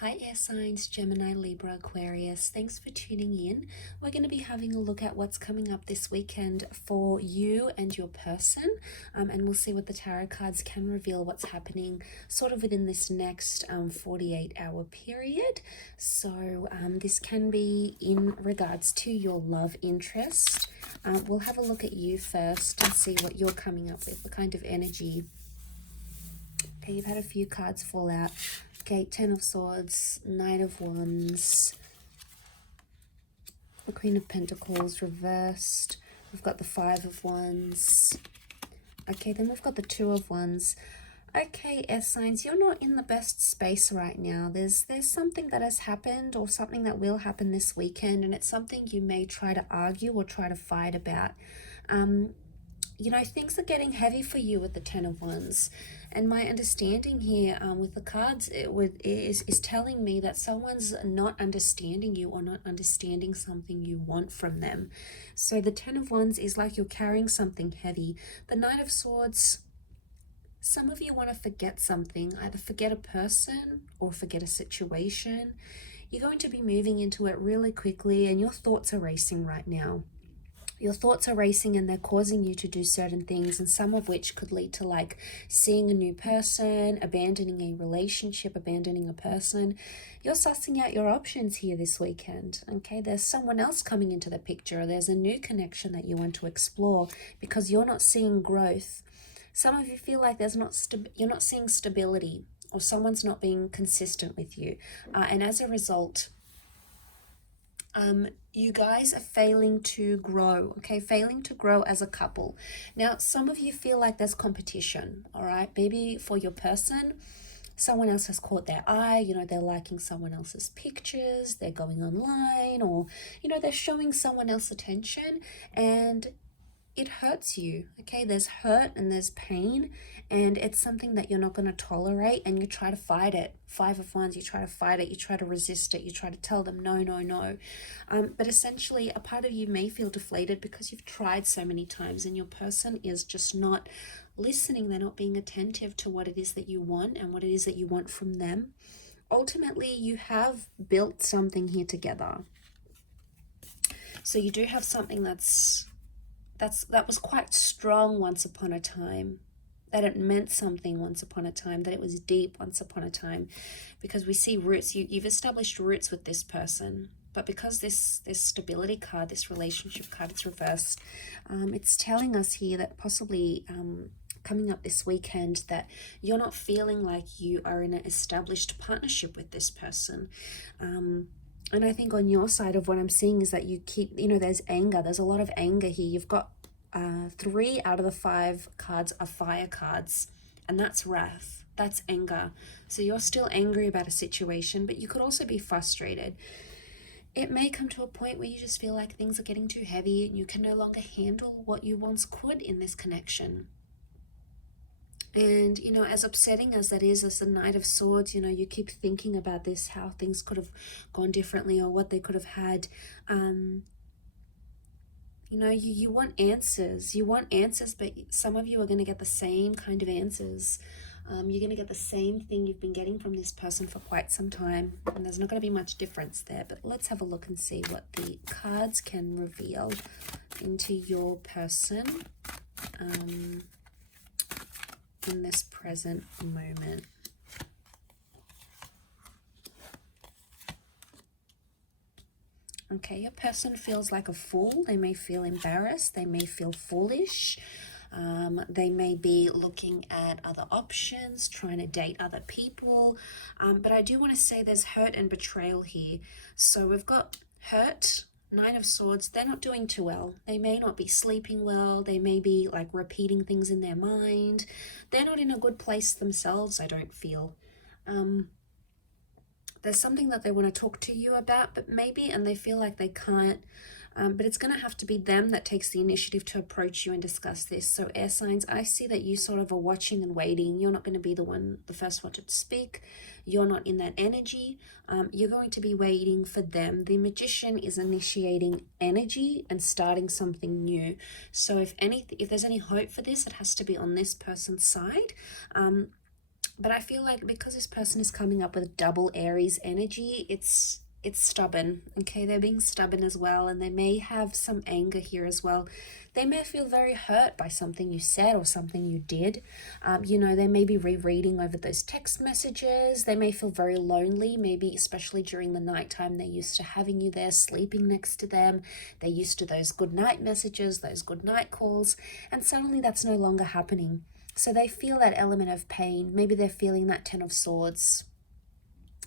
Hi air signs, Gemini, Libra, Aquarius. Thanks for tuning in. We're going to be having a look at what's coming up this weekend for you and your person. And we'll see what the tarot cards can reveal what's happening sort of within this next 48-hour period. So this can be in regards to your love interest. We'll have a look at you first and see what you're coming up with, the kind of energy. Okay, you've had a few cards fall out. Okay, 10 of Swords, Knight of Wands, the Queen of Pentacles reversed. We've got the 5 of Wands. Okay, then we've got the 2 of Wands. Okay, air signs, you're not in the best space right now. There's something that has happened or something that will happen this weekend, and it's something you may try to argue or try to fight about. You know, things are getting heavy for you with the 10 of Wands. And my understanding here with the cards is telling me that someone's not understanding you or not understanding something you want from them. So the 10 of Wands is like you're carrying something heavy. The Knight of Swords, some of you want to forget something, either forget a person or forget a situation. You're going to be moving into it really quickly and your thoughts are racing right now. Your thoughts are racing and they're causing you to do certain things, and some of which could lead to like seeing a new person, abandoning a relationship, abandoning a person. You're sussing out your options here this weekend, okay? There's someone else coming into the picture. There's a new connection that you want to explore because you're not seeing growth. Some of you feel like you're not seeing stability, or someone's not being consistent with you. And as a result, you guys are failing to grow, okay? Failing to grow as a couple. Now, some of you feel like there's competition, all right? Maybe for your person, someone else has caught their eye, you know, they're liking someone else's pictures, they're going online, or, you know, they're showing someone else attention, and it hurts you, okay? There's hurt and there's pain, and it's something that you're not going to tolerate, and you try to fight it. 5 of Wands, you try to fight it, you try to resist it, you try to tell them no, no, no. But essentially, a part of you may feel deflated because you've tried so many times, and your person is just not listening. They're not being attentive to what it is that you want and what it is that you want from them. Ultimately, you have built something here together. So you do have something that was quite strong once upon a time, that it meant something once upon a time, that it was deep once upon a time, because we see roots. You've established roots with this person, but because this stability card, this relationship card, it's reversed, it's telling us here that possibly coming up this weekend that you're not feeling like you are in an established partnership with this person. And I think on your side of what I'm seeing is that you keep, you know, there's anger. There's a lot of anger here. You've got 3 out of the 5 cards are fire cards, and that's wrath. That's anger. So you're still angry about a situation, but you could also be frustrated. It may come to a point where you just feel like things are getting too heavy and you can no longer handle what you once could in this connection. And, you know, as upsetting as that is, as the Knight of Swords, you know, you keep thinking about this, how things could have gone differently or what they could have had. You know, you want answers. You want answers, but some of you are going to get the same kind of answers. You're going to get the same thing you've been getting from this person for quite some time. And there's not going to be much difference there. But let's have a look and see what the cards can reveal into your person. In this present moment. Okay, your person feels like a fool. They may feel embarrassed. They may feel foolish. They may be looking at other options, trying to date other people. But I do want to say there's hurt and betrayal here. So we've got hurt, 9 of Swords. They're not doing too well. They may not be sleeping well. They may be like repeating things in their mind. They're not in a good place themselves, I don't feel. There's something that they want to talk to you about, but maybe, and they feel like they can't. But it's going to have to be them that takes the initiative to approach you and discuss this. So air signs, I see that you sort of are watching and waiting. You're not going to be the first one to speak. You're not in that energy. You're going to be waiting for them. The Magician is initiating energy and starting something new. So if there's any hope for this, it has to be on this person's side. But I feel like because this person is coming up with double Aries energy, it's stubborn. Okay, they're being stubborn as well, and they may have some anger here as well. They may feel very hurt by something you said or something you did. You know, they may be rereading over those text messages. They may feel very lonely, maybe especially during the nighttime. They're used to having you there, sleeping next to them. They're used to those good night messages, those good night calls, and suddenly that's no longer happening. So they feel that element of pain. Maybe they're feeling that Ten of Swords.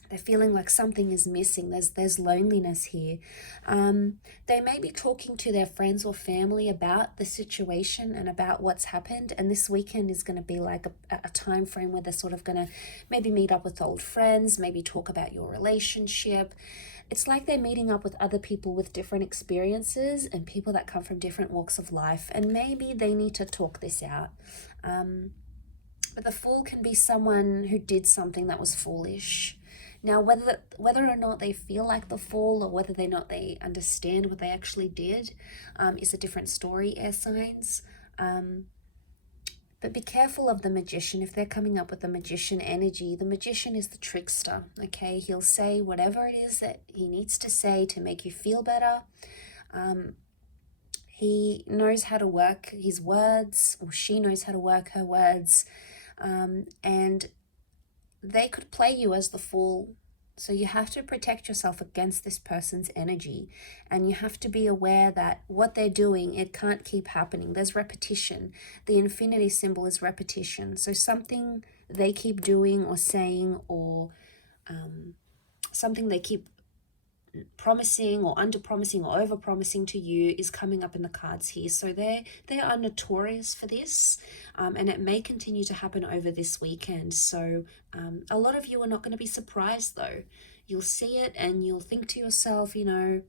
They're feeling like something is missing. There's loneliness here. They may be talking to their friends or family about the situation and about what's happened. And this weekend is going to be like a time frame where they're sort of going to maybe meet up with old friends, maybe talk about your relationship. It's like they're meeting up with other people with different experiences and people that come from different walks of life. And maybe they need to talk this out. But the Fool can be someone who did something that was foolish. Now, whether or not they feel like the Fool or whether or not they understand what they actually did is a different story, air signs. But be careful of the Magician. If they're coming up with the Magician energy, the Magician is the trickster, okay? He'll say whatever it is that he needs to say to make you feel better. He knows how to work his words, or she knows how to work her words. And they could play you as the Fool. So you have to protect yourself against this person's energy, and you have to be aware that what they're doing, it can't keep happening. There's repetition. The infinity symbol is repetition. So something they keep doing or saying, or something they keep promising or under promising or over promising to you is coming up in the cards here. So they are notorious for this, and it may continue to happen over this weekend. So a lot of you are not going to be surprised though. You'll see it and you'll think to yourself, you know,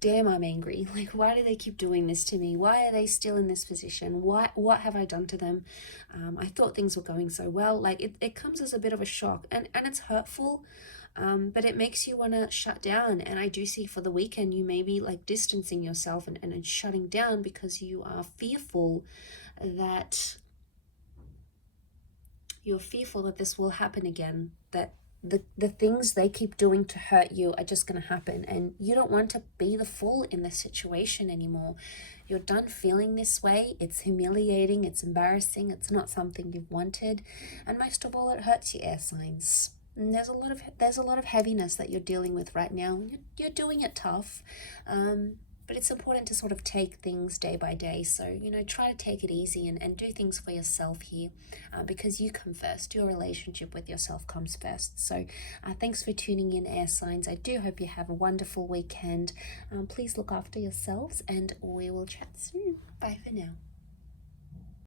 damn, I'm angry. Like, why do they keep doing this to me? Why are they still in this position? What have I done to them? I thought things were going so well. Like it comes as a bit of a shock, and it's hurtful. But it makes you want to shut down. And I do see for the weekend, you may be like distancing yourself and shutting down because you are fearful that this will happen again, that the things they keep doing to hurt you are just going to happen. And you don't want to be the Fool in this situation anymore. You're done feeling this way. It's humiliating. It's embarrassing. It's not something you've wanted. And most of all, it hurts your air signs. And there's a lot of heaviness that you're dealing with right now. You're doing it tough, but it's important to sort of take things day by day. So, you know, try to take it easy and do things for yourself here, because you come first. Your relationship with yourself comes first. So thanks for tuning in, air signs. I do hope you have a wonderful weekend. Please look after yourselves, and we will chat soon. Bye for now.